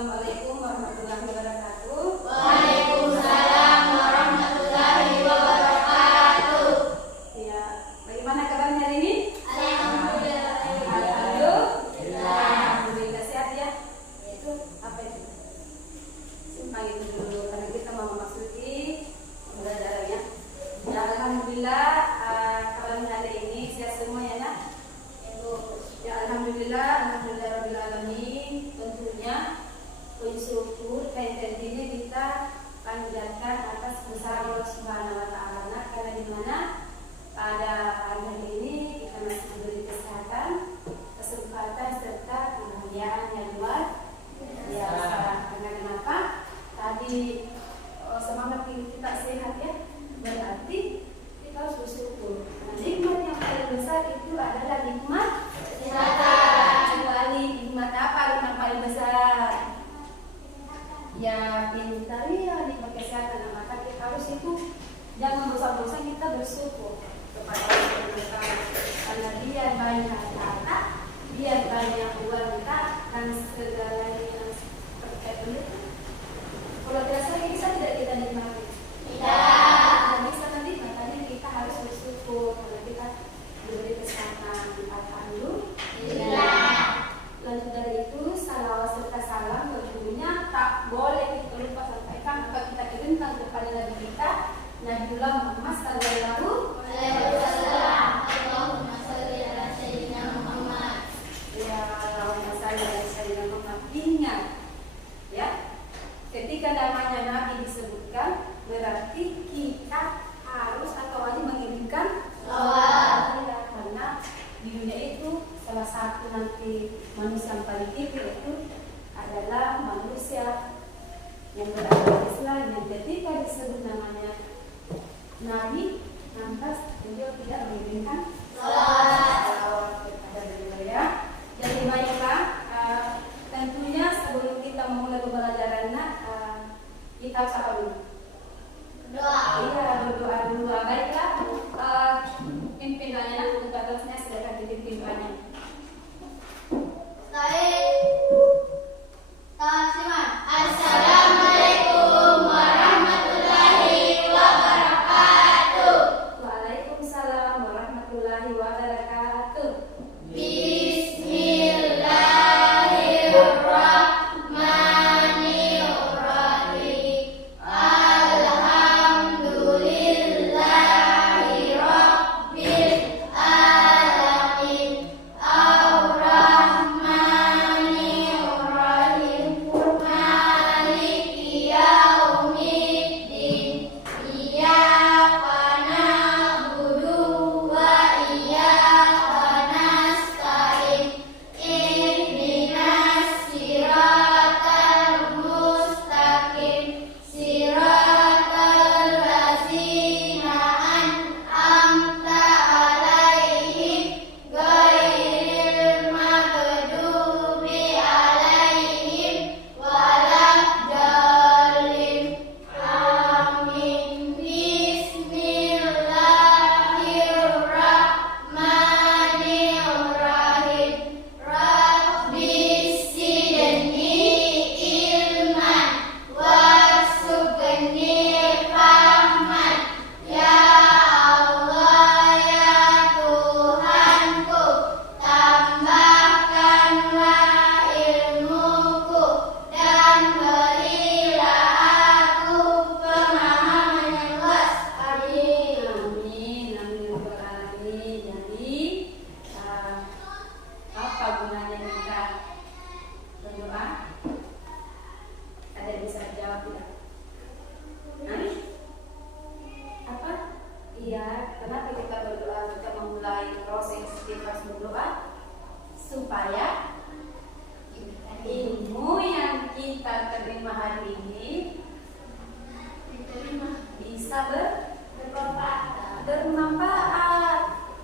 Assalamualaikum warahmatullahi wabarakatuh. Waalaikumsalam warahmatullahi wabarakatuh. Ya, bagaimana kabarnya hari ini? Alhamdulillah. Alhamdulillah sehat ya. Itu apa itu? Simpang itu dulu karena kita mau memasuki pembelajarannya. Ya, alhamdulillah kabarnya hari ini sehat semua ya nak. Ya, alhamdulillah rabbil alamin. Tentunya puji syukur dan intinya kita panjatkan atas besar Allah Subhanahu wa taala karena di mana pada hari ini kita masih diberi kesehatan, kesempatan serta kebahagiaan yang luar biasa. Karena kenapa? Tadi semangat kita sehat ya, berarti kita harus bersyukur. Nah, nikmat yang paling besar itu adalah nikmat kesehatan. Kecuali nikmat apa yang paling besar? Ya, ini tadi ya nikmat kesehatan. Nah, maka kita harus itu jangan bosan-bosan kita bersyukur kepada Allah Subhanahu wa taala. Karena Dia banyak harta, Dia banyak wanita dan segalanya yang terkait itu. Kalau tidak salah bisa tidak kita nikmati? Tidak bisa nanti, makanya kita harus bersyukur karena kita diberi kesehatan. Alhamdulillah. Lanjut dari itu, salawat serta salam tentunya tak boleh kita lupa sampaikan atau kita kirimkan kepada Nabi kita Nabiullah Muhammad sallallahu alaihi wasallam. Allahumma shalli ala sayyidina Muhammad. Ya, Allahumma shalli ala sayyidina Muhammad. Ingat ya, ketika namanya Nabi disebutkan berarti kita harus atau wajib mengirimkan salawat. Ya, karena di dunia itu salah satu nanti manusia yang paling tinggi itu adalah manusia yang beragama Islam, yang ketika disebut namanya Nabi, lantas beliau tidak mengirimkan salawat kepada beliau ya. Jadi baiklah, tentunya sebelum kita memulai pembelajarannya, kita harus apa dulu? Doa. Iya, berdoa dulu. Baiklah, pimpinannya untuk atasnya silakan dipimpin doanya. Assalamualaikum warahmatullahi wabarakatuh. Waalaikumsalam warahmatullahi wabarakatuh. Bismillahirrahmanirrahim. Alhamdulillahi rabbil alamin. Ar-Rahmanir-Rahim. Maliki yaumiddin. Iyyaka na'budu wa iyyaka nasta'in. Ihdinas siratal mustaqim. Siratal ladzina an'amta 'alaihim ghairil maghdubi alaihim waladdallin. Amin. Bismillahirrahmanirrahim. Rabbis zidni ilman warzuqni fahman. Ya Allah, ya Tuhanku, tambahkanlah ilmuku dan berilah aku pemahaman yang luas. Amin. Amin, amin ya rabbal alamin. Jadi apa gunanya kita berdoa? Ada yang bisa jawab tidak? Hah? Apa? Iya, kenapa kita berdoa? Kita memulai proses kita berdoa supaya ilmu yang kita terima hari ini bisa bermanfaat.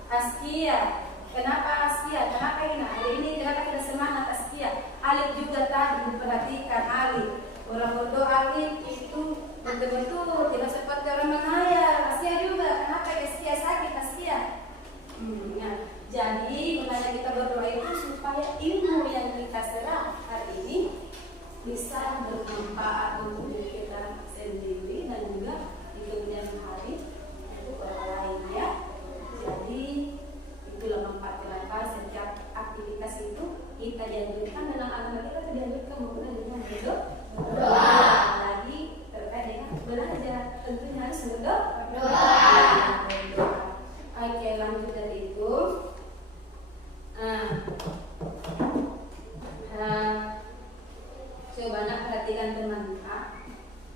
Askia. Kenapa Askia? Kenapa ini? Hari ini kenapa kita semangat Askia? Alif juga tadi diperhatikan Alif. Orang berdoa Alif itu betul-betul tidak seperti orang menghayal. Askia juga. Kenapa Askia sakit Askia? Ya. Jadi gunanya kita berdoa itu supaya ilmu yang kita serap hari ini bisa Coba nak perhatikan teman.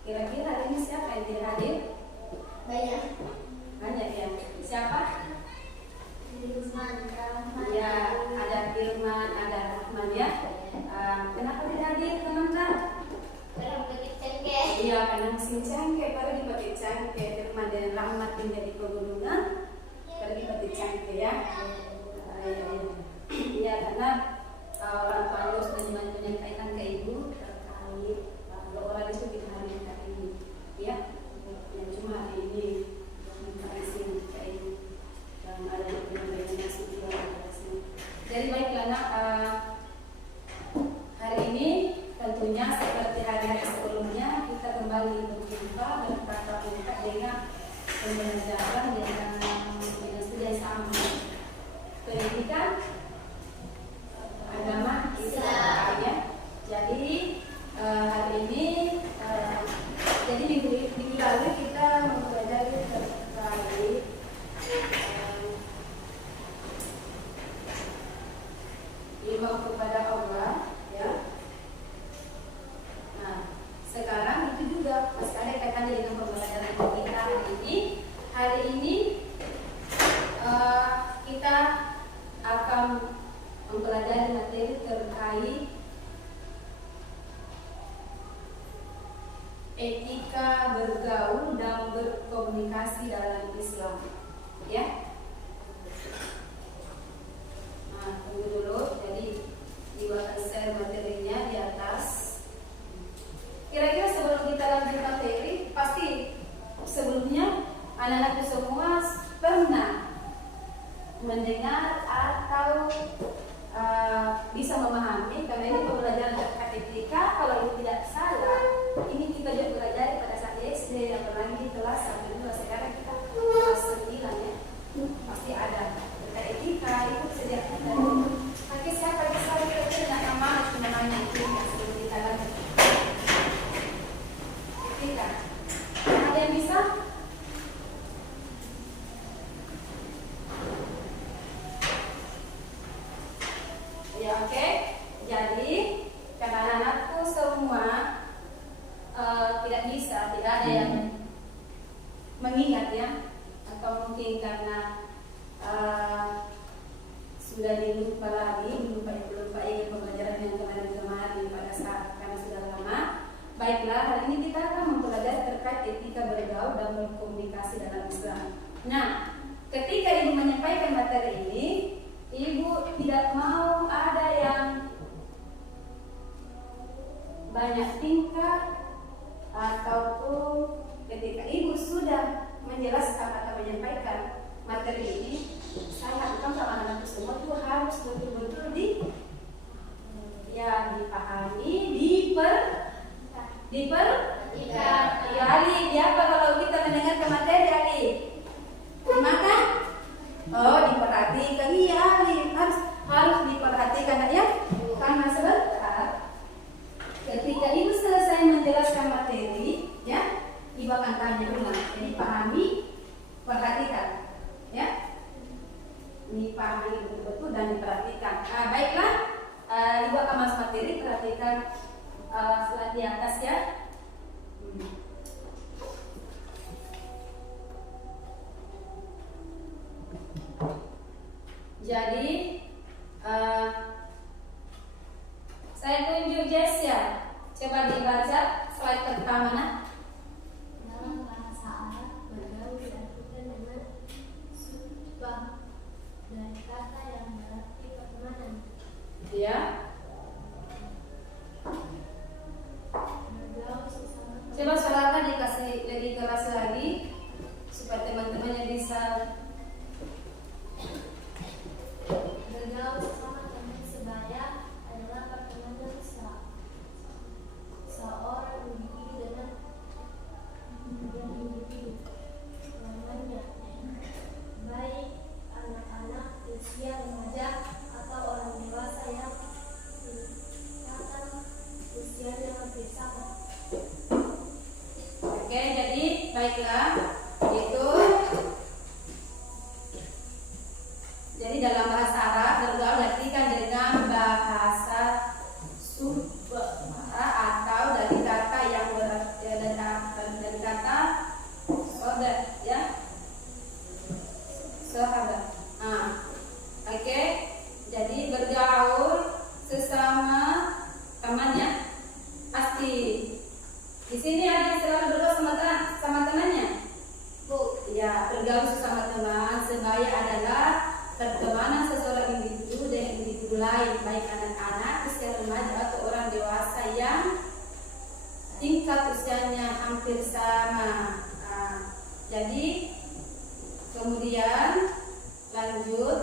Kira-kira hari ini siapa yang tidak hadir? Banyak. Banyak ya. Siapa? Firman, Rahman. Ya, ada Firman, ada Rahman ya. Kenapa tidak hadir teman-teman? Orang petik cengkeh. Iya, karena mesin cangkeh, baru dipetik cangkeh. Firman dan Rahmat menjadi pegunungan, baru dipetik cangkeh ya. Iya, karena orang tua Ibu sudah menyampaikan ke Ibu terkait orang itu kita hari ini, ya. Yang cuma hari ini minta izin ke Ibu dan ada yang menyampaikan masuk di sini. Jadi baiklah nak, hari ini tentunya seperti hari-hari sebelumnya kita kembali berjumpa bertatap muka dengan pembelajaran dengan sudah sama pendidikan agama Islam ya. Jadi hari ini jadi minggu lalu kita mempelajari terkait iman kepada Allah ya. Nah, sekarang itu juga masih ada kaitannya dengan pembelajaran kita hari ini. Hari ini kita akan mempelajari materi terkait etika bergaul dan berkomunikasi dalam Islam, ya. Nah, tunggu dulu. Jadi Ibu akan share materinya di atas. Kira-kira sebelum kita lanjut materi, pasti sebelumnya anak-anak semua pernah mendengar atau bisa memahami, karena ini pembelajaran terkait etika. Kalau itu tidak salah, ini kita juga belajar pada saat SD, apalagi kelas 1, 2, sekarang kita kelas 9 ya. Pasti ada terkait etika itu sejak dari pakai siapa kita tidak amanat namanya etika sebelum kita lanjut. Etika. Ada yang bisa? Ya, oke. Jadi karena anak-anakku semua tidak bisa, tidak ada yang mengingat ya, atau mungkin karena sudah dilupa lagi, lupa ingat pembelajaran yang kemarin pada saat karena sudah lama. Baiklah, hari ini kita akan mempelajari terkait etika bergaul dan berkomunikasi dalam Islam. Nah, ketika Ibu menyampaikan materi ini, Ibu tidak mau ada yang banyak tingkah, ataupun ketika Ibu sudah menjelaskan atau menyampaikan materi ini, saya harapkan sama anak-anak semua itu harus betul-betul dipahami, ya Ali, apa kalau kita mendengarkan materi Ali? Maka diperhatikan, iya Ali, harus diperhatikan ya. Karena sebentar ketika Ibu selesai menjelaskan materi, ya, Ibu akan tanya ulang. Jadi pahami, perhatikan, ya. Dipahami betul-betul dan diperhatikan. Nah, baiklah, Ibu akan masuk materi. Perhatikan slide di atas ya. Jadi saya tunjuk Jess ya. Coba dibaca slide pertama nah. Dalam bahasa Arab, bergaul diartikan dengan suhbah, dari kata yang berarti pertemanan. Ya. Bergaul sesama Coba suaranya dikasih lebih keras lagi supaya teman-temannya bisa. bergaul sesama teman sebaya adalah pertemanan seorang individu dengan individu lainnya, baik anak-anak, usia remaja, atau orang dewasa yang tingkatan usianya hampir sama. Oke, jadi baiklah itu. Jadi dalam bahasa Arab bergaul diartikan dengan bahasa subhah Di sini ada yang selalu bergaul sama temannya. Bu. Ya, bergaul sesama teman sebaya adalah pertemanan seseorang individu dengan individu lain, baik anak-anak, usia remaja atau orang dewasa yang tingkat usianya hampir sama. Nah, jadi kemudian lanjut.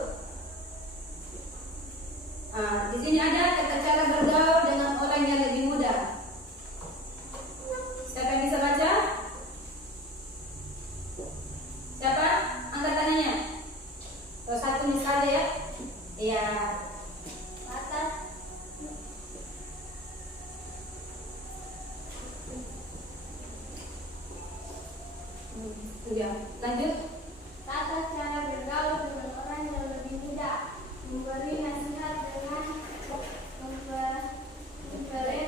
Di sini ada tata cara bergaul dengan orang yang lebih muda. Siapa yang bisa baca? Siapa? Angkat tangannya. Terus satu misalnya ya. Iya. Atas. Ya. Lanjut. Tata cara bergaul dengan orang yang lebih muda. Memberi nasihat dengan memberi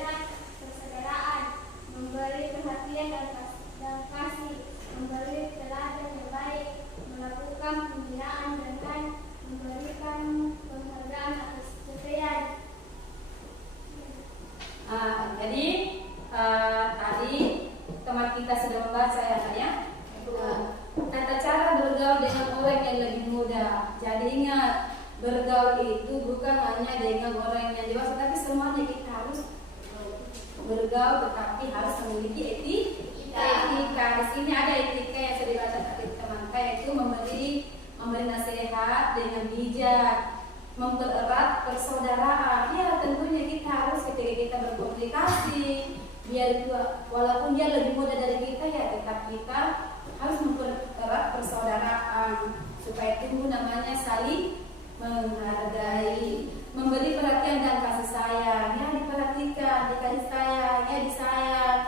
persaudaraan, memberi perhatian dan kasih, memberi teladan yang baik, melakukan pembinaan dengan memberikan penghargaan atas capaian. Jadi tadi teman kita sudah membaca ya. Tata cara bergaul dengan orang yang lebih muda. Jadi ingat, bergaul itu bukan hanya dengan orang yang dewasa, tapi semuanya kita harus bergaul, tetapi harus memiliki etika. Di sini ada etika yang sudah dibaca tadi teman, yaitu memberi nasihat dengan bijak, mempererat persaudaraan. Ya, tentunya kita harus ketika kita berkomunikasi, biar walaupun dia lebih muda dari kita ya, tetap kita harus mempererat persaudaraan supaya tumbuh namanya saling menghargai, memberi perhatian dan kasih sayang. Ya, diperhatikan, dikasih sayang, ya disayang.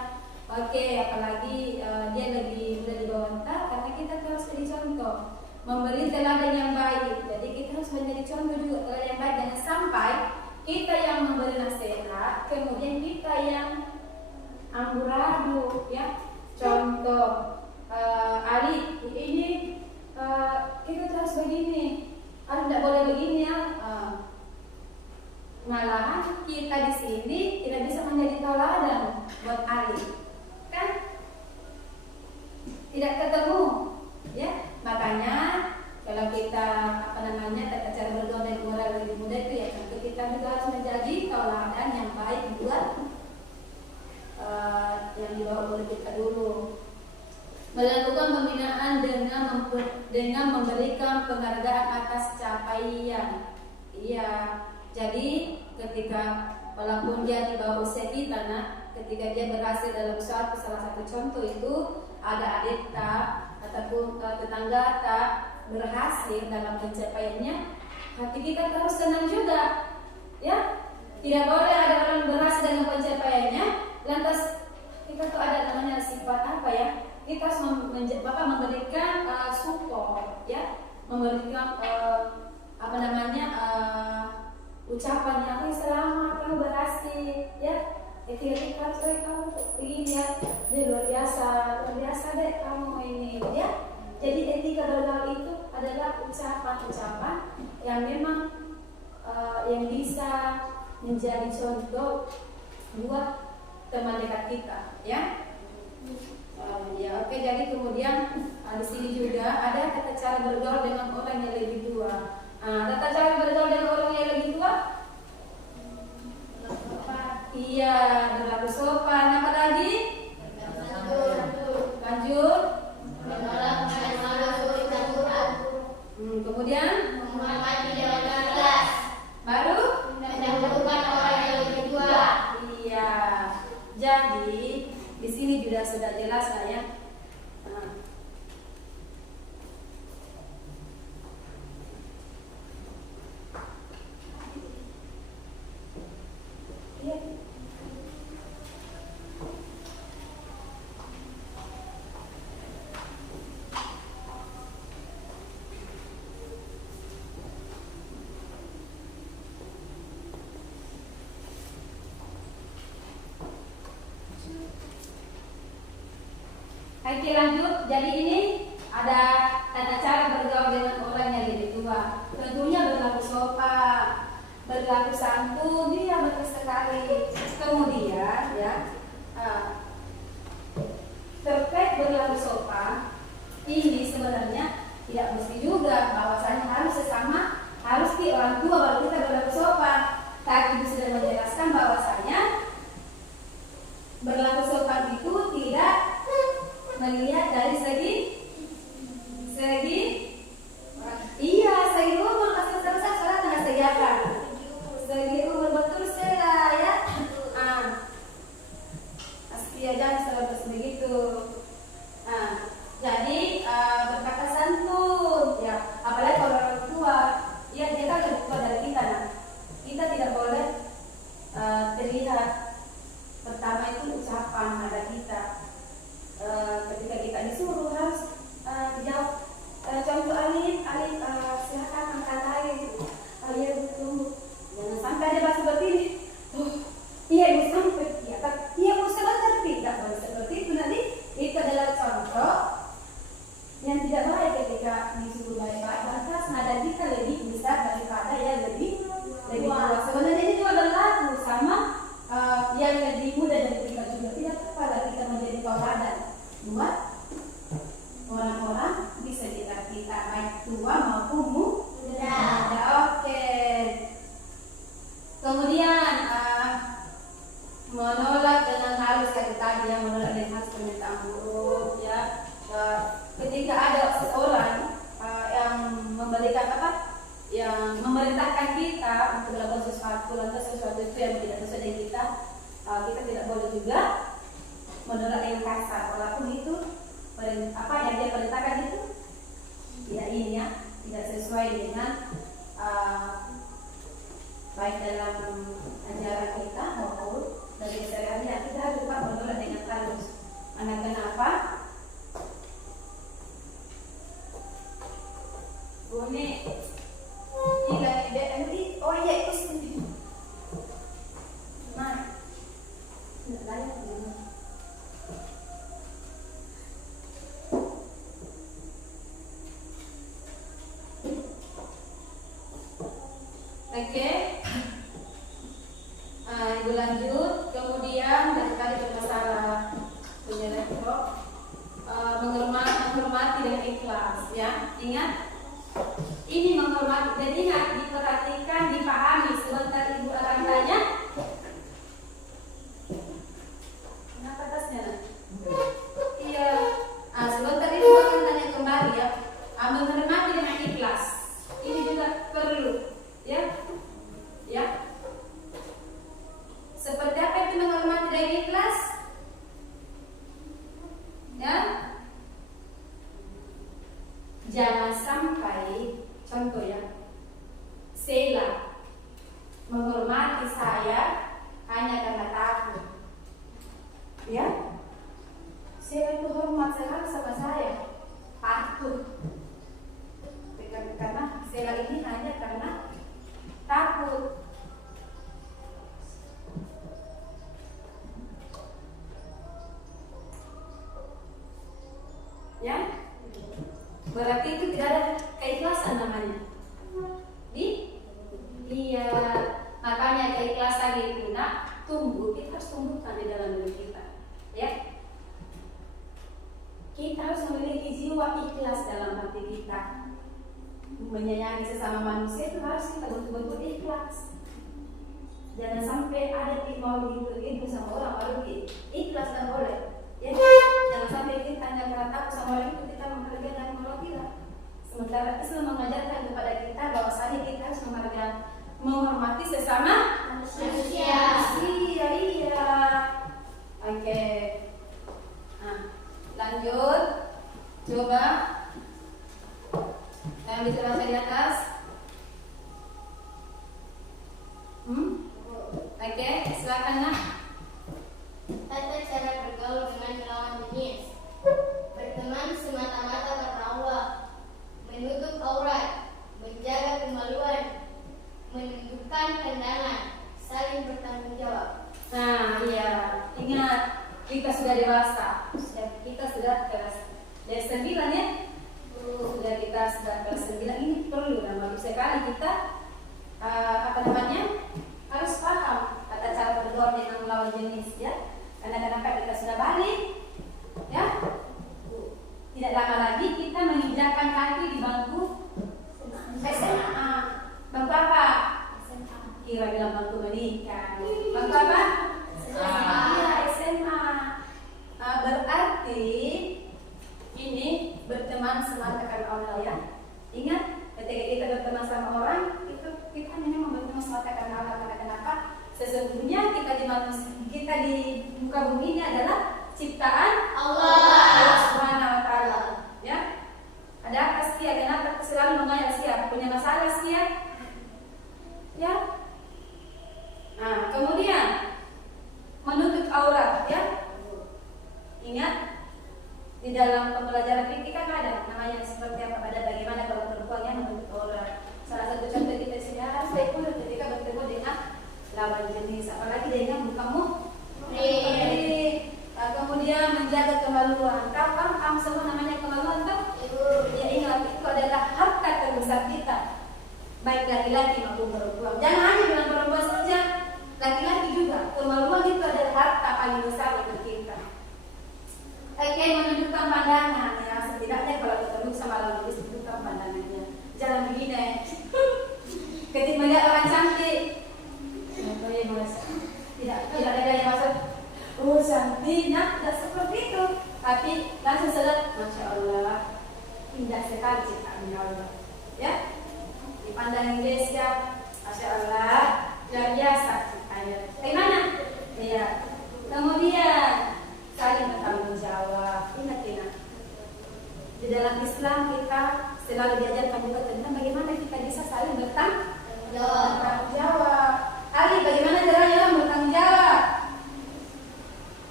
Oke, apalagi dia lebih muda di bawah kita, karena kita harus jadi contoh. Memberi teladan yang baik. Jadi kita harus menjadi contoh juga teladan yang baik, jangan sampai kita yang memberi nasihat, kemudian kita yang amburadul, ya. Contoh Ali, ini kita harus begini. Tidak boleh begini ya. Malahan kita di sini tidak bisa menjadi tauladan buat Ali, kan? Tidak ketemu, ya. Makanya kalau kita tata cara bergaul dengan orang lebih muda itu ya, tentu kita juga harus menjadi tauladan yang baik buat yang dibawa oleh kita dulu. Melakukan pembinaan dengan memberikan penghargaan atas capaian. Iya, jadi ketika walaupun dia di bawah usia kita, ketika dia berhasil dalam salah satu contoh itu ada adik ataupun tetangga berhasil dalam pencapaiannya, hati kita harus senang juga, ya. Tidak boleh ada orang berhasil dalam pencapaiannya, lantas kita tuh ada namanya sifat apa ya? Kita harus memberikan support, ya, memberikan ucapan yang selamat kamu berhasil, ya. Ketika kamu begini ya, luar biasa deh kamu ini, ya. Jadi etika bergaul itu adalah ucapan-ucapan yang memang yang bisa menjadi contoh buat teman dekat kita, ya. Ya, oke. Jadi kemudian di sini juga ada tata cara bergaul dengan orang yang lebih tua. Tata cara bergaul dengan orang yang lebih tua, iya, berlaku sopan. Apa lagi? Lanjut. Kemudian baru iya. Jadi di sini juga sudah jelas lah ya. Oke, lanjut. Jadi ini ada tata cara bergaul dengan orang yang lebih tua. Tentunya berlaku sopan, berlaku santun, dia betul sekali. Kemudian ya, berlaku sopan itu tidak melihat dari segi iya, segi umur pasti selesai salah tengah segi apa? Segi umur betul salah ya. Pasti ya jangan selalu begitu. Jadi berkata santun ya, apalagi kalau orang tua, ya dia kan lebih tua dari kita. Kita tidak boleh terlihat pertama itu ucapan nada kita. Ketika kita disuruh harus dijawab. Contoh Alif silakan angkat air. Ya betul. Jangan sampai ada bahasa seperti ini. Iya ibu sampai. Iya bu sebentar tidak boleh seperti itu nanti. Itu adalah contoh yang tidak baik ketika disuruh baik-baik. Bahkan nada kita lebih besar daripada yang lebih tua. Sebenarnya ini juga berlaku sama yang lebih muda dari kita juga. Tidak apa-apa kita menjadi tauladan buat orang-orang bisa kita baik tua maupun muda. Oke. Kemudian menolak dengan halus kata tadi yang menolak dengan halus permintaan buruk ya. Ketika ada seseorang yang memberikan yang memerintahkan kita untuk melakukan sesuatu, lantas sesuatu itu yang tidak sesuai dengan kita, kita tidak boleh juga menolak dengan kasar, walaupun itu yang dia perintahkan itu tidak ini ya, tidak sesuai dengan baik dalam ajaran kita maupun dari sehari-hari. Kita harus juga menolak dengan halus. Kenapa? Bune hilang ide nanti. Oh iya itu sendiri. Nah, tidak layak ini. Oke. Ibu lanjut. Kemudian dari tadi bermasalah punya laptop, menghormati dengan ikhlas ya. Ingat, ini menghormati. Dan ingat, diperhatikan, dipahami. Sebentar ibu akan tanya. Kenapa tasnya? Iya. Sebentar ibu akan tanya kembali ya. Menghormati dengan ikhlas. Ini juga perlu ya. Ya. Seperti apa itu menghormati dengan ikhlas? Ya. Jangan sampai contoh ya, Sela menghormati saya hanya karena takut. Ya. Sela itu hormat sekali sama saya. Takut. Karena Sela ini hanya karena takut. Ya, berarti itu tidak ada keikhlasan namanya. Iya, makanya keikhlasan itu tumbuh. Kita harus tumbuhkan di dalam diri kita. Ya, kita harus memiliki jiwa ikhlas dalam hati kita. Menyayangi sesama manusia itu harus kita betul-betul ikhlas. Jangan sampai ada mau gitu sama orang baru ikhlas dan boleh. Ya, jangan sampai kita hanya karena takut sama orang itu kita menghargai dan menolak tidak. Sementara Islam mengajarkan kepada kita bahwasanya kita harus menghormati sesama manusia. Iya. Oke. Lanjut. Coba yang diterangkan di atas. Oke, silakan nak. Tata cara bergaul dengan lawan jenis. Berteman semata-mata karena Allah. Menutup aurat. Menjaga kemaluan. Menunjukkan pandangan. Saling bertanggung jawab. Nah, iya. Ingat, kita sudah dewasa. Kita sudah kelas 9 ya. Sudah kita sudah kelas 9 ini perlu baru sekali kita harus paham tata cara bergaul dengan lawan jenis ya. Karena kadang-kadang kita sudah balik ya. Tidak lama lagi kita menginjakkan kaki di bangku SMA. Bangku apa? Kira bilang bangku menikah. Bangku apa? SMA. Iya, SMA. muka bumi ini adalah ciptaan Allah. Allah Subhanahu wa taala. Ya. Ada apa Askia? Kenapa selalu menanya Askia? Punya masalah Askia? Ya. Nah, kemudian menutup aurat, ya. Ingat di dalam pembelajaran fikih kan ada namanya seperti apa, ada bagaimana kalau perempuan yang menutup aurat. Salah satu contoh kita sini harus baik mulut ketika bertemu dengan lawan jenis, apalagi dengan mukamu. Kemudian menjaga kemaluan. Tahu kan semua namanya kemaluan kan? Ya ingat itu adalah harta terbesar kita, baik laki-laki maupun perempuan. Jangan hanya dengan perempuan saja, laki-laki juga. Kemaluan itu adalah harta paling besar untuk kita. Oke, menunjukkan pandangan ya, setidaknya kalau ketemu sama lawan jenis tunjukkan pandangannya. Jangan begini. Ketika melihat orang cantik, tidak ada yang masuk. Oh cantik, nah tidak seperti itu. Tapi langsung sadar, masya Allah, indah sekali ciptaan Allah. Ya, dipandang Indonesia, masya Allah, luar biasa ciptaannya. Bagaimana? Ya. Kemudian saling bertanggung jawab. Ingat. Di dalam Islam kita selalu diajarkan juga tentang bagaimana kita bisa saling bertanggung jawab. Ali, bagaimana caranya bertanggung jawab?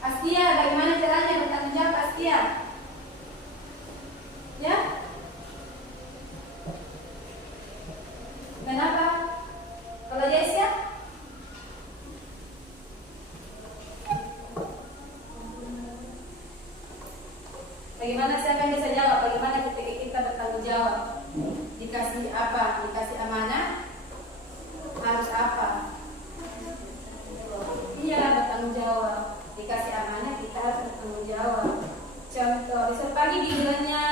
Askia, bagaimana caranya bertanggung jawab Askia? Ya? Kenapa? Kalau Yesia? Bagaimana siapa yang bisa jawab? Bagaimana ketika kita bertanggung jawab? Dikasih apa? Dikasih amanah? Harus apa? Iya, bertanggung jawab. Dikasih amanah kita harus bertanggung jawab. Contoh, besok pagi gilirannya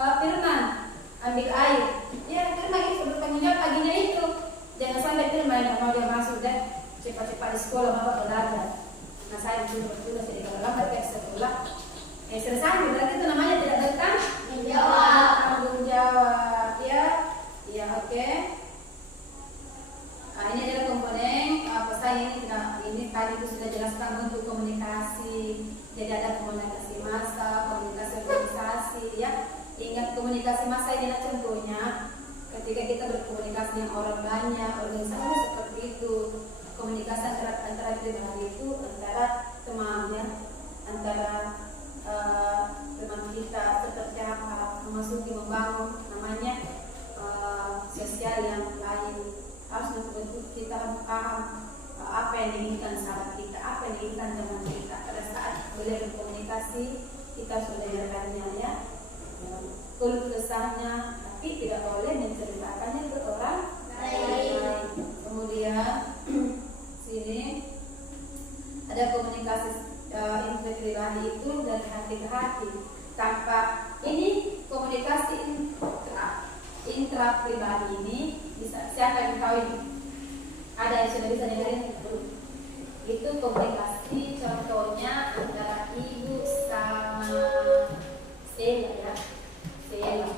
Firman ambil air. Ya, Firman itu bertanggung jawab paginya itu. Jangan sampai Firman yang mau dia masuk dan cepat-cepat di sekolah bapak belajar. Nah saya belum bertugas jadi kalau lambat kayak sekolah. Selesai, berarti itu namanya tidak bertanggung jawab. Tanggung jawab, ya, ya oke. Nah, ini adalah komponen pesan ini tadi itu sudah jelaskan bentuk komunikasi. Jadi ada komunikasi massa, komunikasi organisasi, ya. Ingat komunikasi massa ini adalah contohnya ketika kita berkomunikasi dengan orang banyak, organisasi seperti itu. Komunikasi antara pribadi itu antara teman, ya, antara teman kita seperti apa, membangun namanya sosial yang lain. Harus betul-betul kita paham apa yang diinginkan sahabat kita, apa yang diinginkan teman kita. Pada saat boleh berkomunikasi, kita sudah mendengarkannya, ya, keluh kesahnya, tapi tidak boleh menceritakannya ke orang lain. Kemudian sini ada komunikasi intrapribadi itu dari hati ke hati. Tanpa ini komunikasi intrapribadi ini bisa siapa yang tahu ini? Ada yang sudah bisa dengerin? Itu komunikasi contohnya antara ibu sama Sela, ya. Sela.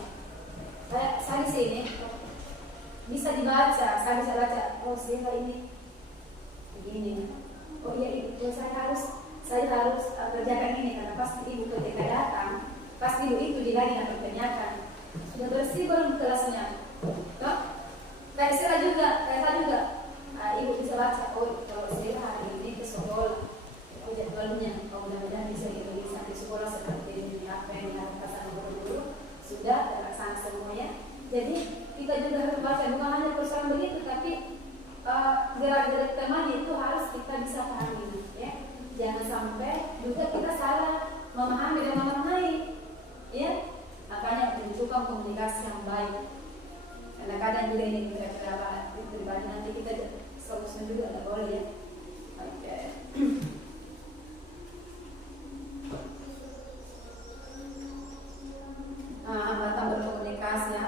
Saya sini bisa dibaca, saya bisa baca. Oh Sela ini begini. Oh iya ibu, saya harus kerjakan ini karena pasti ibu ketika datang, pasti ibu itu lagi nak bertanyakan sudah bersih belum kelasnya. Toh? Kayak saya juga, ibu bisa baca. Oh kalau saya hari ini ke sekolah, oh jadwalnya, oh mudah-mudahan bisa ditulis di sekolah seperti ini, apa yang dikatakan guru sudah terlaksana semuanya. Jadi kita juga harus baca, bukan hanya persoalan begitu, tapi gerak-gerak teman itu harus kita bisa pahami, ya. Jangan sampai juga kita salah memahami dan orang lain, ya. Makanya tunjukkan komunikasi yang baik. Karena kadang juga ini kira-kira pribadi nanti kita solusi juga tidak boleh, ya. Oke. Nah, hambatan berkomunikasi, ya.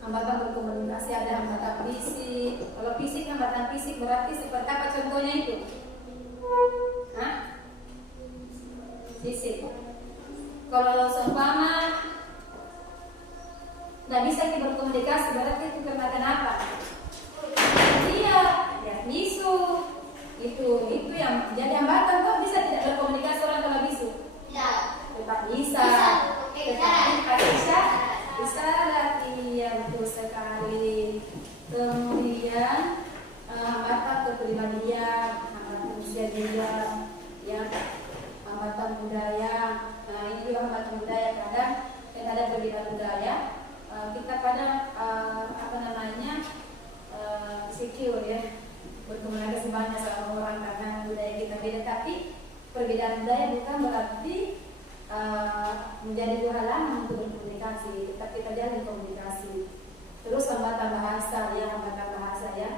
Hambatan berkomunikasi ada hambatan fisik. Kalau fisik, hambatan fisik berarti seperti apa contohnya itu? Hah? Fisik. Kalau seumpama nggak bisa kita berkomunikasi, berarti itu karena kenapa? Dia bisu. Itu yang jadi hambatan. Kok bisa tidak berkomunikasi? perbedaan budaya bukan berarti menjadi dua halangan untuk berkomunikasi, tetap kita jalin komunikasi. Terus hambatan bahasa ya,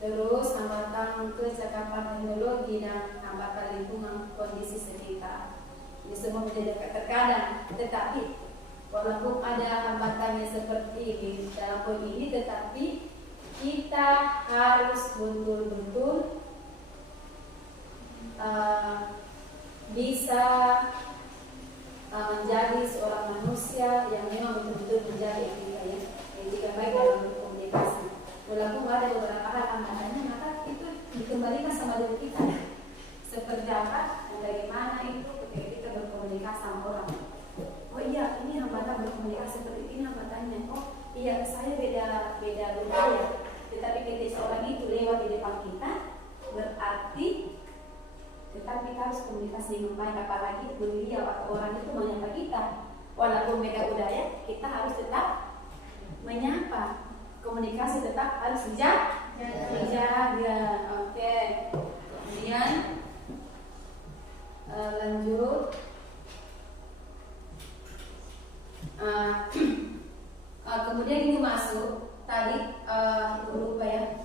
terus hambatan kecakapan teknologi dan hambatan lingkungan kondisi sekitar. Ini semua menjadi terkadang, tetapi walaupun ada hambatannya seperti ini dalam poin ini, tetapi kita harus betul-betul bisa menjadi seorang manusia yang memang betul-betul menjadi etika baik dalam berkomunikasi. Walaupun ada beberapa hal hambatannya, maka itu dikembalikan sama diri kita. Seperti apa dan bagaimana itu ketika kita berkomunikasi sama orang. Oh iya, ini hambatan berkomunikasi seperti ini hambatannya. Oh iya, saya beda budaya. Tetapi ketika seorang itu lewat di depan kita, berarti tetap kita harus komunikasi dengan baik, apalagi beliau atau orang itu menyapa kita. Walaupun beda budaya, kita harus tetap menyapa. Komunikasi tetap harus dijaga. Oke. Kemudian lanjut. Kemudian ini masuk tadi lupa ya.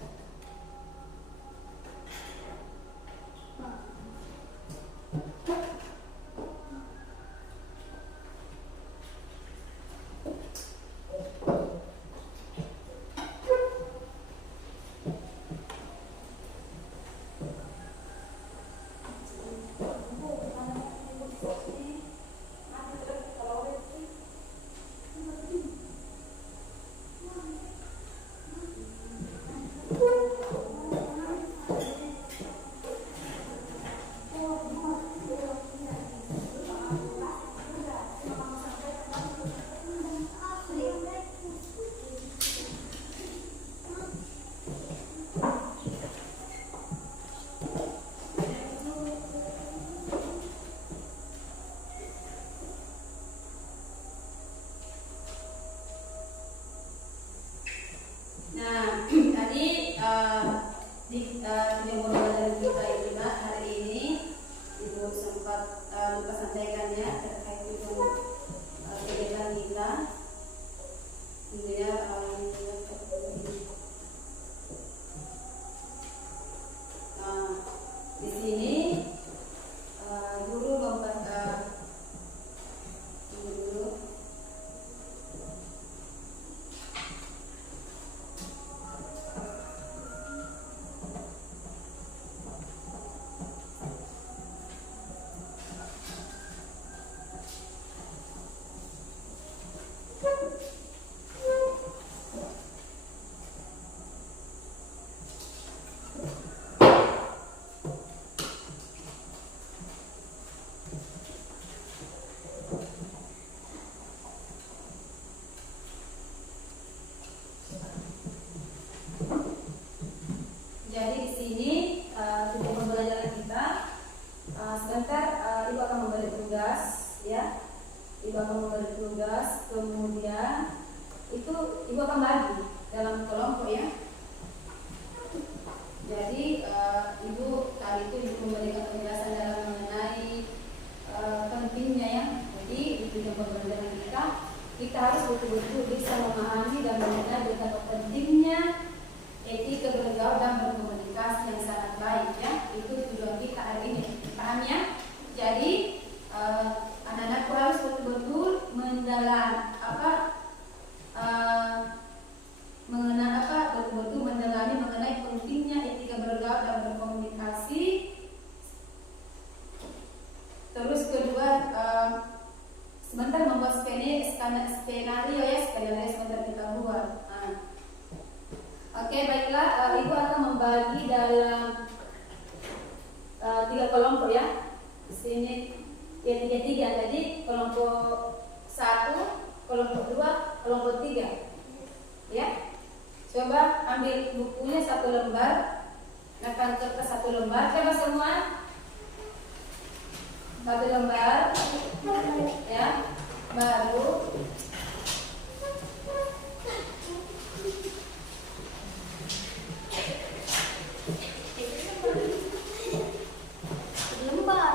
Nah, tadi di pembelajaran kita juga hari ini Ibu sempat lupa sampaikan ya terkait dengan kegiatan kita. Ini ya, di sini guru membuat jadi di sini untuk pembelajaran kita sebentar Ibu akan memberi tugas ya. Ibu akan memberi tugas, kemudian itu Ibu akan bagi dalam kelompok ya. Jadi Ibu tadi itu Ibu memberikan penjelasan dalam mengenai pentingnya ya. Jadi di dalam pembelajaran kita harus betul-betul bisa memahami dan mengenal betapa pentingnya etika bergaul dan berkomunikasi yang sangat baik ya. Itu tujuan kita hari ini, paham ya? Jadi anak-anakku harus betul-betul betul-betul mendalami mengenai pentingnya etika bergaul dan berkomunikasi. Terus kedua, sebentar membuat skenario ya, skenario sebentar kita buat. Oke, baiklah, Ibu akan membagi dalam 3 kelompok ya. Di sini ya 3 tadi, kelompok 1, kelompok 2, kelompok 3. Ya. Coba ambil bukunya 1 lembar. Akan kertas 1 lembar. Coba semua 1 lembar. Ya. Baru lembar.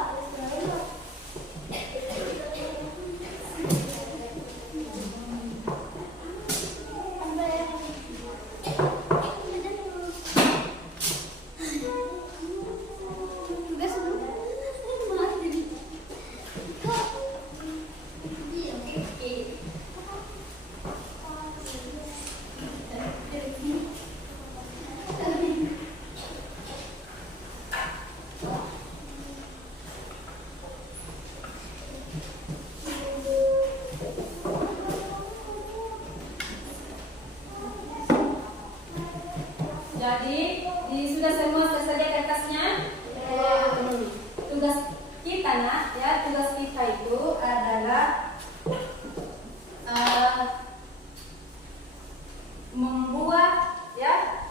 Jadi sudah semua tersedia kertasnya. Tugas kita nak, ya tugas kita itu adalah membuat, ya,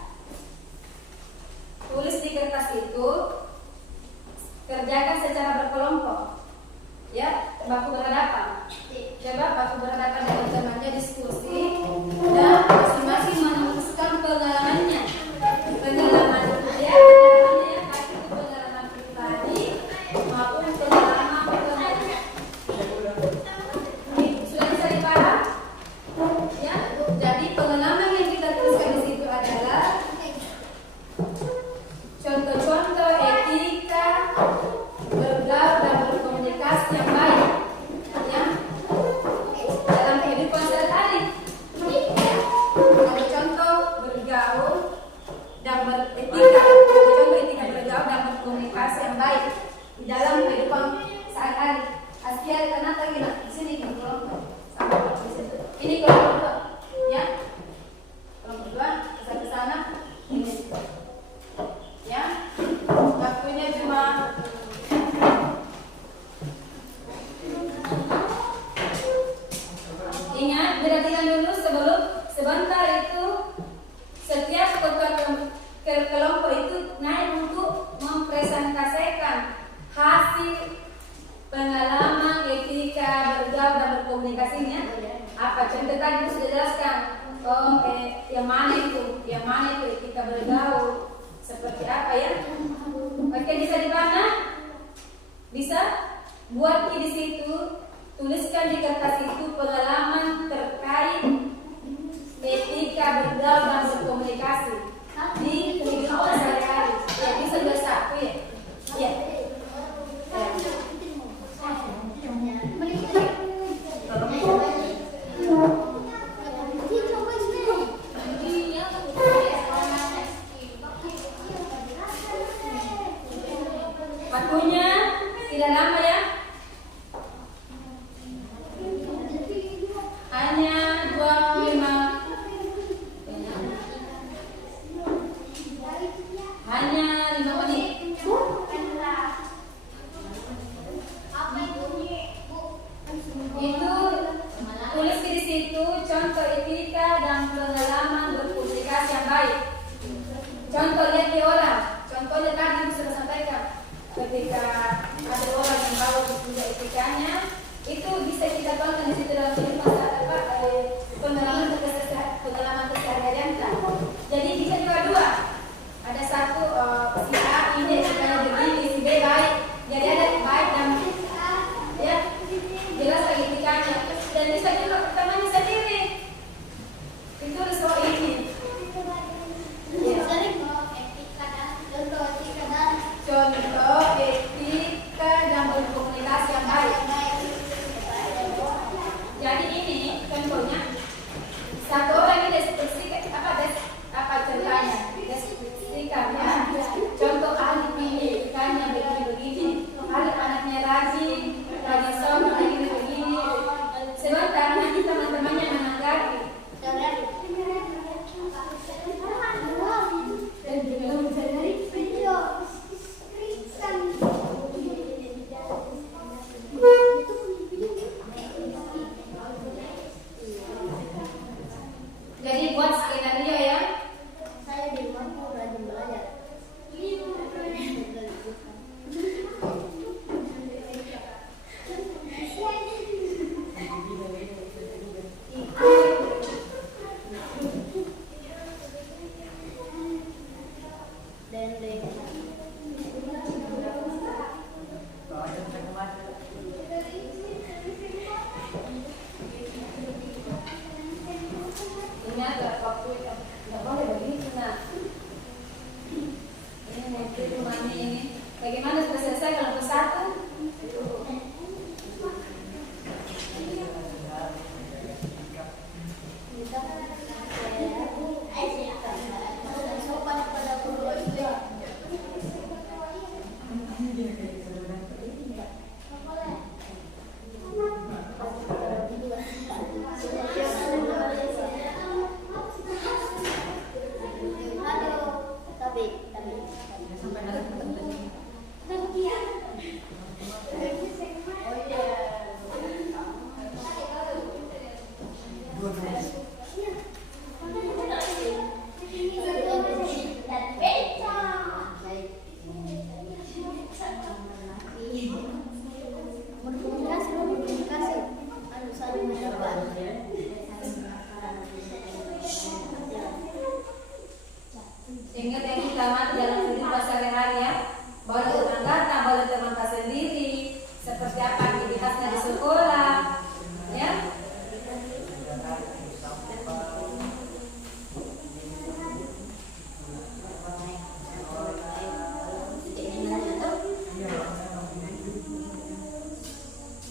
tulis di kertas itu, kerjakan secara berkelompok, ya, baku berhadapan. Coba baku berhadapan dengan temannya, diskusi, dan masing-masing menuliskan pengalamannya. Pengalaman dia, baik itu pengalaman pribadi maupun pengalaman pengalaman. Sudah bisa dipaham? Ya, jadi pengalaman yang kita tuliskan di situ adalah contoh-contoh etika bergaul dan berkomunikasi yang baik, ya, dalam kehidupan sehari-hari. Ada contoh bergaul dan beretika, ada contoh etika bergaul dan berkomunikasi yang baik di dalam kehidupan sehari-hari. Askia, kenapa gini? Di sini kelompok. Ini kelompok dua, ya. Kelompok dua, ke sana, ini. Ya, waktunya cuma ingat, perhatikan dulu sebentar itu setiap ketua kelompok itu naik untuk mempresentasikan hasil pengalaman etika bergaul dan berkomunikasinya. Apa contoh tadi itu sudah jelaskan. Yang mana itu etika bergaul seperti apa, ya? Oke, bisa dipahami? Bisa buat di situ, tuliskan di kertas itu pengalaman terkait etika bergaul dan berkomunikasi di kehidupan sehari-hari. Ya, bisa juga satu, ya. Ya. Waktunya tidak lama, ya. Hanya 25 menit. Itu tulis di situ contoh etika dan pengalaman berkomunikasi yang baik. Contoh lihat di orang. Contohnya tadi sudah sampaikan. Ketika ada orang yang bawa punya etikanya, itu bisa kita tonton di situ dalam pengalaman keseharian. Jadi bisa dua-dua. Ada satu si A ini etikanya begini, si B baik. Jadi ada baik dan, ya, jelas lagi etikanya. Dan bisa juga temannya sendiri. Itu soal ini. Ya. Contoh etika dan berkomunikasi yang baik. Ingat yang utama dalam kehidupan sehari-hari ya, bahwa tetangga tak boleh teman sendiri, seperti apa aktivitasnya di sekolah, ya.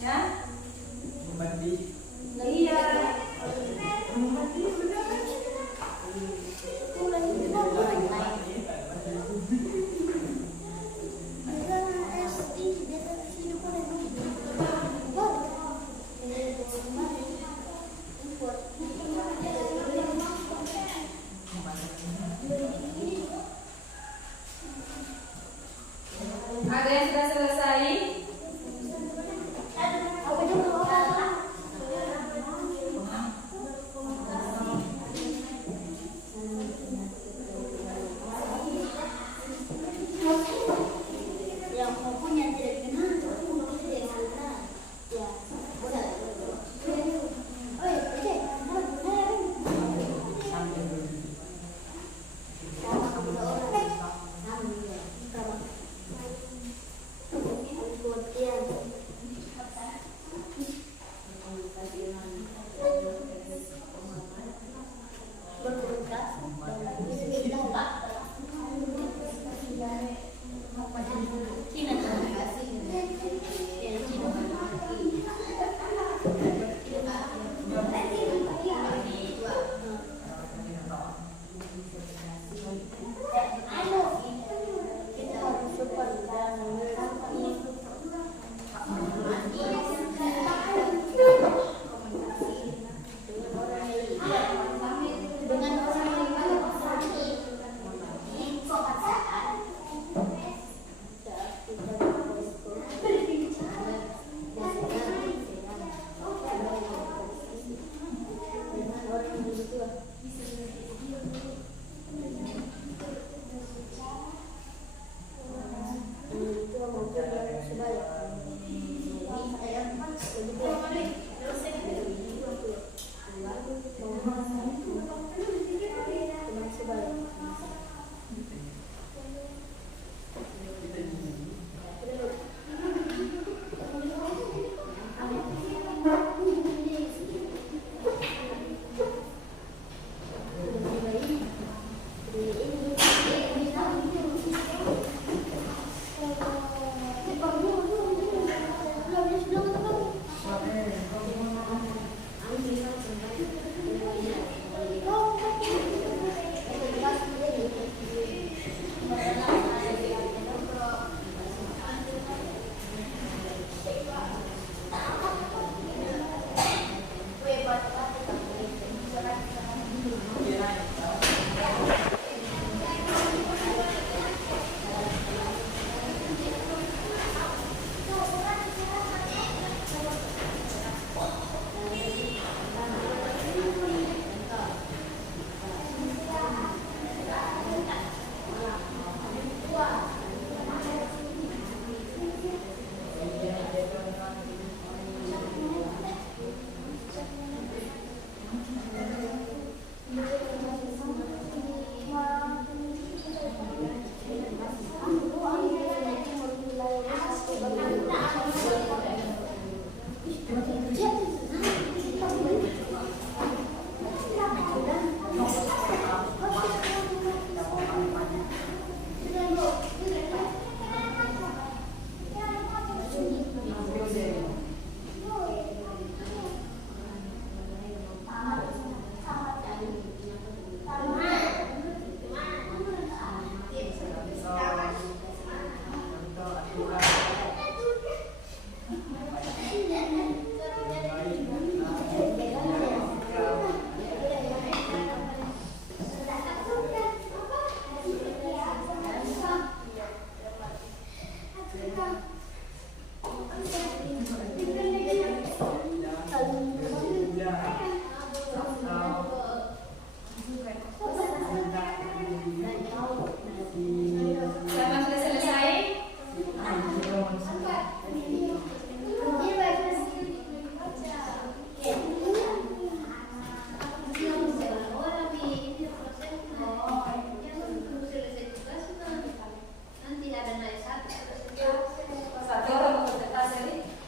Ya? Iya. Ada yang sudah selesai?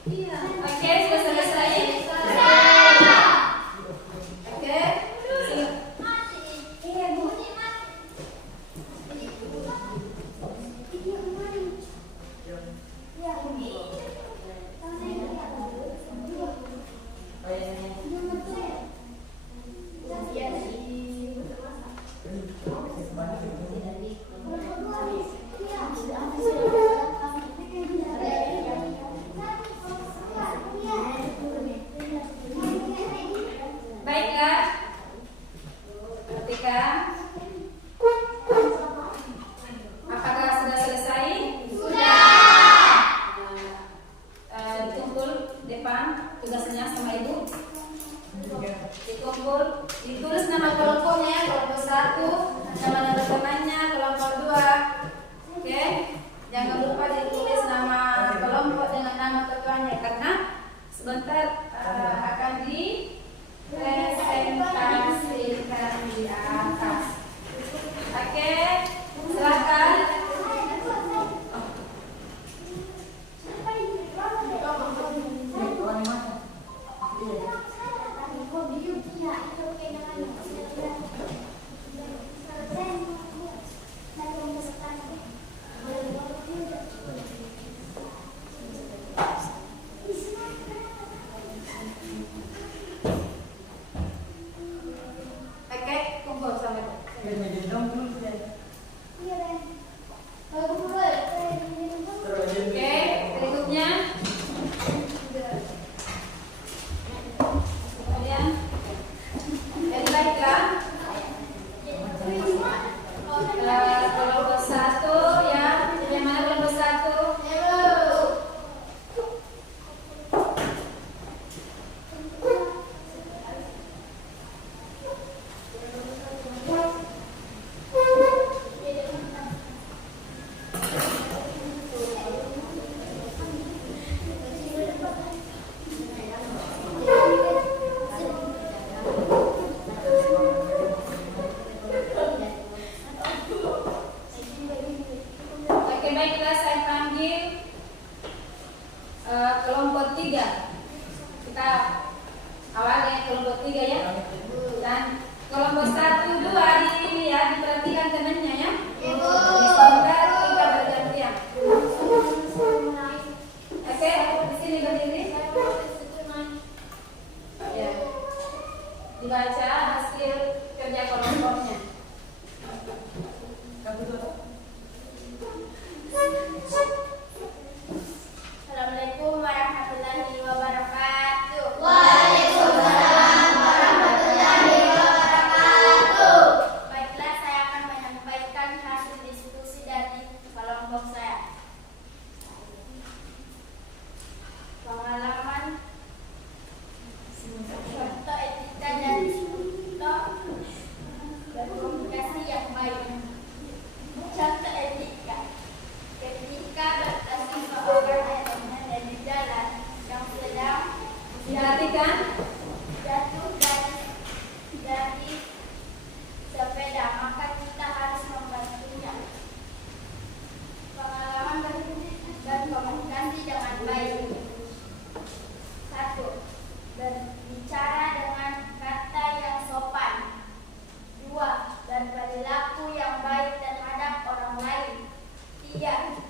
Oke, sudah selesai. Oke. Baiklah. Perhatikan. Apakah sudah selesai? Dikumpul depan tugasnya sama ibu. Dikumpul, ditulis nama kelompoknya, kelompok 1, nama temannya, kelompok 2. Oke, jangan lupa ditulis nama kelompok dengan nama ketuanya karena sebentar akan dipresentasikan di atas. Oke, silakan. Oke, kumpul sama ibu. Oke, berikutnya. Kemudian, baiklah. Kelompok 1 ya, yang mana kelompok 1? Oke, baiklah, saya panggil kelompok 3. Kita awali kelompok 3 ya. Dan kelompok 1, 2 dilihat, diperhatikan temannya ya. Sebentar kita bergantian. Oke, di sini berdiri. Ya. Dibaca hasil kerja kelompoknya. Assalamualaikum warahmatullahi wabarakatuh. Baiklah, saya akan menyampaikan hasil diskusi dari kelompok saya. Pengalaman contoh etika dan contoh berkomunikasi yang baik. Contoh etika. Ketika bertemu seorang yang ada di jalan yang sedang Diperhatikan. jatuh dari sepeda, maka kita harus membantunya. Pengalaman berkomunikasi dengan baik. 1. Berbicara dengan kata yang sopan. 2. Berperilaku yang baik terhadap orang lain. 3.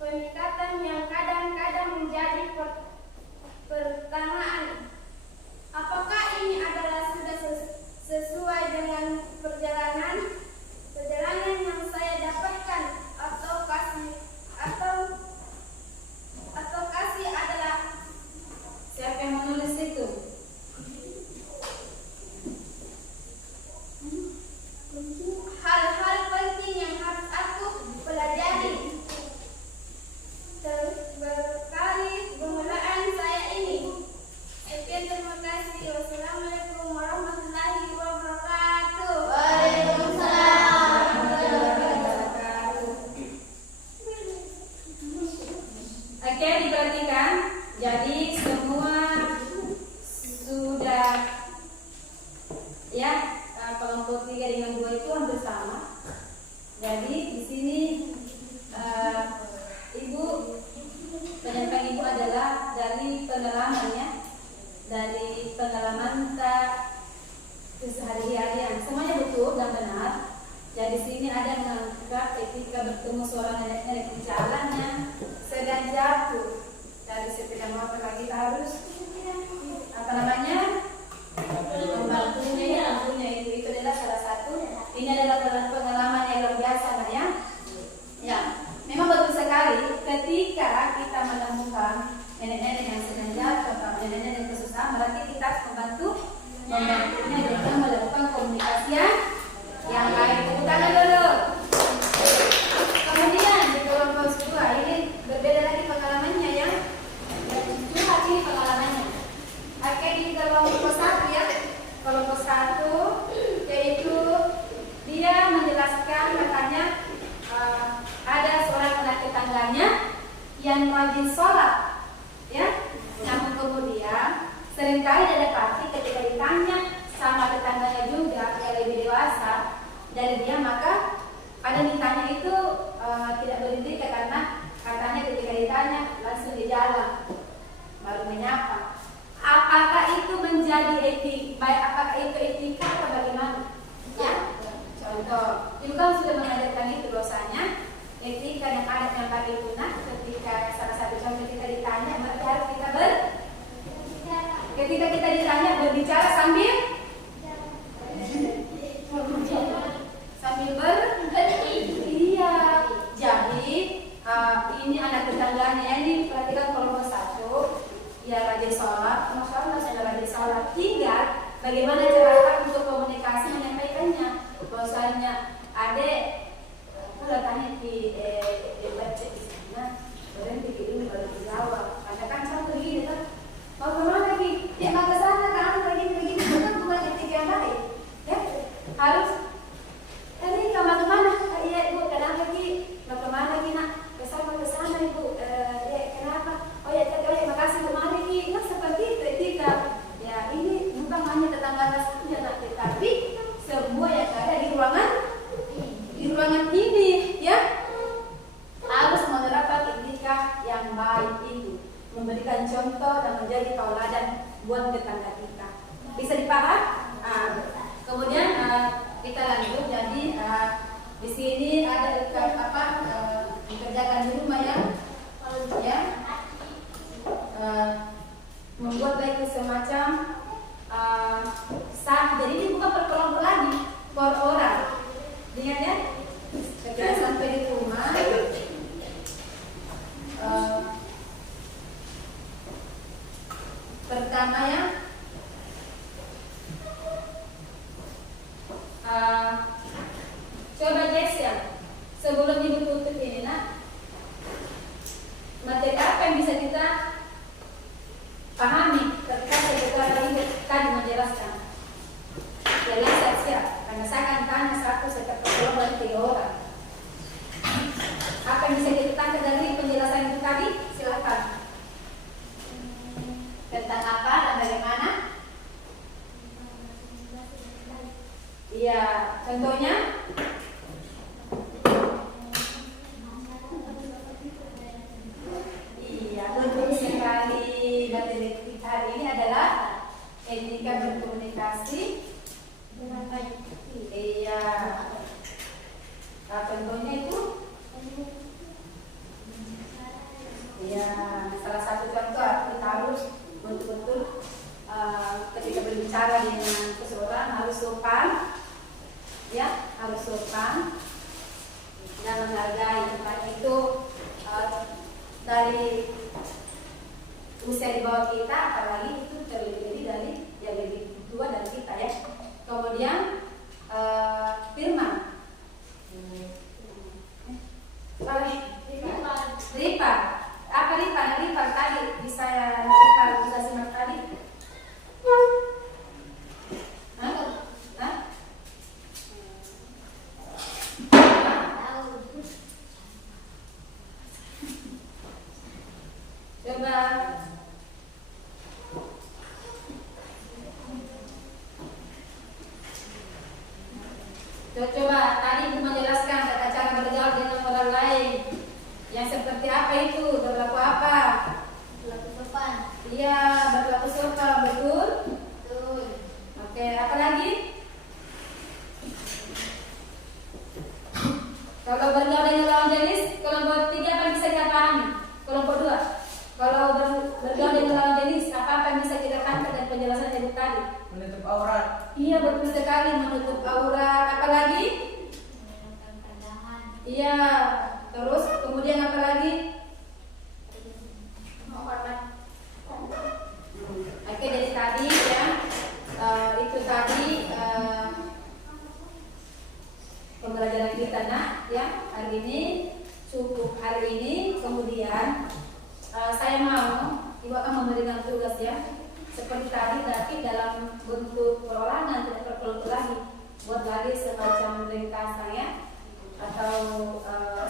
Peningkatan yang kadang-kadang menjadi pertanyaan. Apakah ini adalah sudah sesuai dengan perjalanan yang saya dapatkan, atau kasih adalah Siapa yang menulis itu? hal-hal penting yang harus aku pelajari. Berkali permulaan saya ini. Sekian, terima kasih. Wassalamualaikum warahmatullahi wabarakatuh. Oke, diperhatikan. Jadi semua sudah ya, kelompok 3 dengan 2 itu hampir sama. Jadi di sini Ibu penyampaian Ibu adalah dari pengalamannya, dari pengalaman kesehari-harian. Semuanya betul dan benar. Jadi sini ada mengangkat ketika bertemu seorang nenek-nenek di jalannya sedang jatuh dari sepeda motor, kita harus apa namanya, membantunya itu adalah salah satu. Ini adalah pengalaman yang luar biasa, Mbak, ya. Ya, memang bagus sekali ketika kita menemukan nenek-nenek yang sedang jatuh atau nenek-nenek yang kesusahan, berarti kita harus membantunya dengan melakukan komunikasi yang baik. Tepuk tangan dulu. Kemudian di kelompok 2 ini berbeda lagi pengalamannya, ya. Curhat ini pengalamannya. Oke, di kelompok 1 ya. Kelompok 1 yaitu dia menjelaskan katanya ada seorang anak tetangganya yang rajin sholat, ya. Namun kemudian seringkali ada pasti ketika ditanya sama tetangganya juga yang lebih dewasa dari dia, maka pada ditanya itu tidak berhenti karena katanya ketika ditanya langsung di jalan baru menyapa. Apakah itu menjadi apakah itu etika atau bagaimana? Ya, contoh, Ibu kan sudah mengajarkan itu dosanya. Etika yang ada yang pakai punah ketika salah satu contoh kita ditanya, berarti harus kita ketika kita ditanya berbicara sambil iya. Jadi ini anak tetangganya ini perhatikan kelompok 1 ya, rajin sholat, masya Allah sudah rajin sholat. Tinggal bagaimana cara untuk komunikasi menyampaikannya. Bahwasanya adek kalau tanya di baca di sana, berhenti dulu baru dijawab. Katakan contoh begini, kan? Mau kemana lagi? Ya mau ke sana kan? Begini kan bukan etika yang baik. Ya harus. Tadi kamu kemana? Iya Ibu, kenapa lagi? Mau kemana lagi nak? Ke sana Ibu. Ya kenapa? Oh ya, makasih kemana lagi? Nah seperti itu etika. Ya ini bukan hanya tetangga saja, tetapi semua yang ada di ruangan ini, ya harus menerapkan etika yang baik itu, memberikan contoh dan menjadi tauladan buat tetangga kita. Bisa dipaham? Kemudian kita lanjut. Jadi di sini ada dikerjakan di rumah ya, membuat baik semacam jadi ini bukan per kelompok lagi, per orang. Lihat ya, ketika sampai di rumah pertama ya coba Jess ya, sebelum Ibu tutup ini nak, materi apa yang bisa kita pahami ketika saya tadi menjelaskan. Jadi siap-siap, karena saya akan tanya satu setiap kelompok dari 3 orang. Apa yang bisa kita tangkap dari penjelasan itu tadi? Silakan. Tentang apa dan bagaimana? Iya, contohnya? Iya, betul sekali. Materi kita hari ini adalah etika berkomunikasi dengan baik. Iya. Contohnya itu Ya, salah satu contoh kita harus betul-betul ketika berbicara dengan seseorang harus sopan, ya, harus sopan dan menghargai. Karena itu dari usia di bawah kita, apalagi itu terlebih dari yang lebih tua dari kita, ya. Kemudian Firman, Ripa, apa Ripa tadi bisa simak tadi? Coba tadi menjelaskan tata cara bergaul dengan orang lain. Yang seperti apa itu? Berlaku apa? Berlaku sopan. Iya, berlaku sopan, betul? Betul. Oke, apa lagi? Kalau bergaul dengan lawan jenis, kelompok 3 apa yang bisa kita pahami? Kelompok 2. Kalau bergaul dengan lawan jenis, apa yang bisa kita tangkap dari penjelasan Ibu tadi? Menutup aurat. Iya, betul sekali, menutup aurat. Apa lagi? Menyenangkan pandangan. Iya, terus kemudian apa lagi? Menghormat. Oke, jadi tadi ya itu tadi pembelajaran kita ya hari ini cukup hari ini. Kemudian saya mau Ibu akan memberikan tugas ya seperti tadi, tapi dalam bentuk perorangan, tidak perlu lagi buat lagi semacam ringkasan ya, atau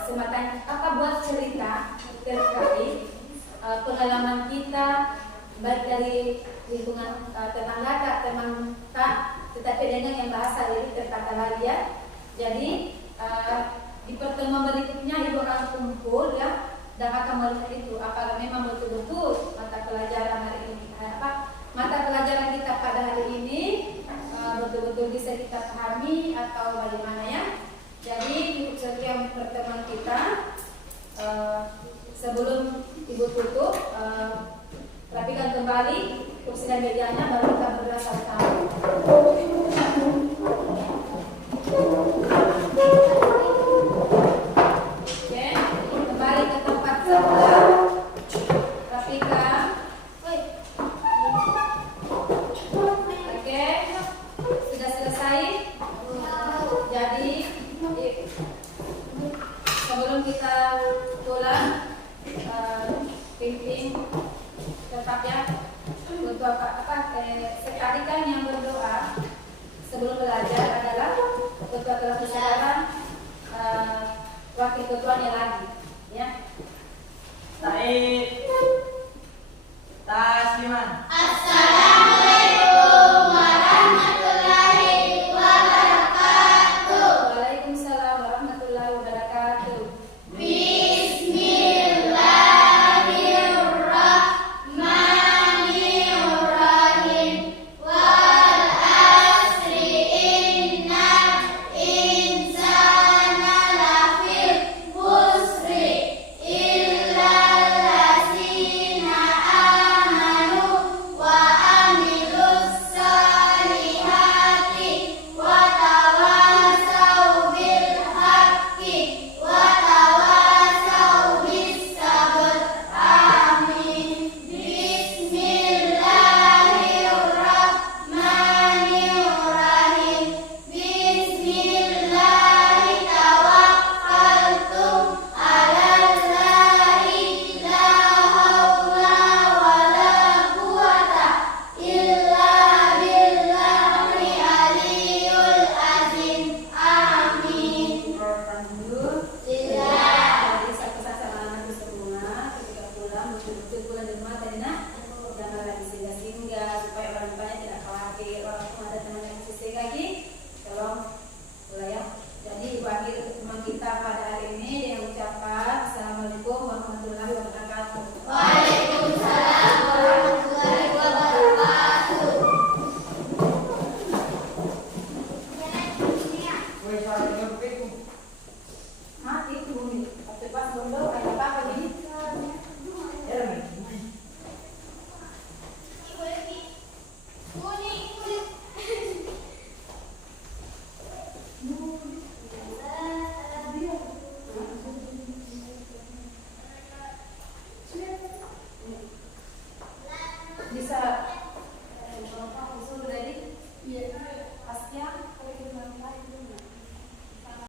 semacam apa buat cerita terkait pengalaman kita baik dari lingkungan tetangga tak, teman tak, tetapi dengan yang bahasa ini tertata lagi ya. Jadi di pertemuan berikutnya Ibu akan kumpul ya dan akan melihat itu apakah memang betul-betul mata pelajaran hari ini mata pelajaran kita pada hari ini betul-betul bisa kita pahami atau bagaimana ya. Jadi untuk setiap pertemuan kita sebelum Ibu tutup rapikan kembali kursi dan mejanya baru kita bergerak tahu. Oke, kembali ke tempat semula. Rapikan. Oke, sudah selesai. Jadi sebelum kita pulang pimpin tetap ya untuk sekali kan yang berdoa sebelum belajar adalah ketua keseluruhan wakil ketuanya lagi ya. Said Tasliman.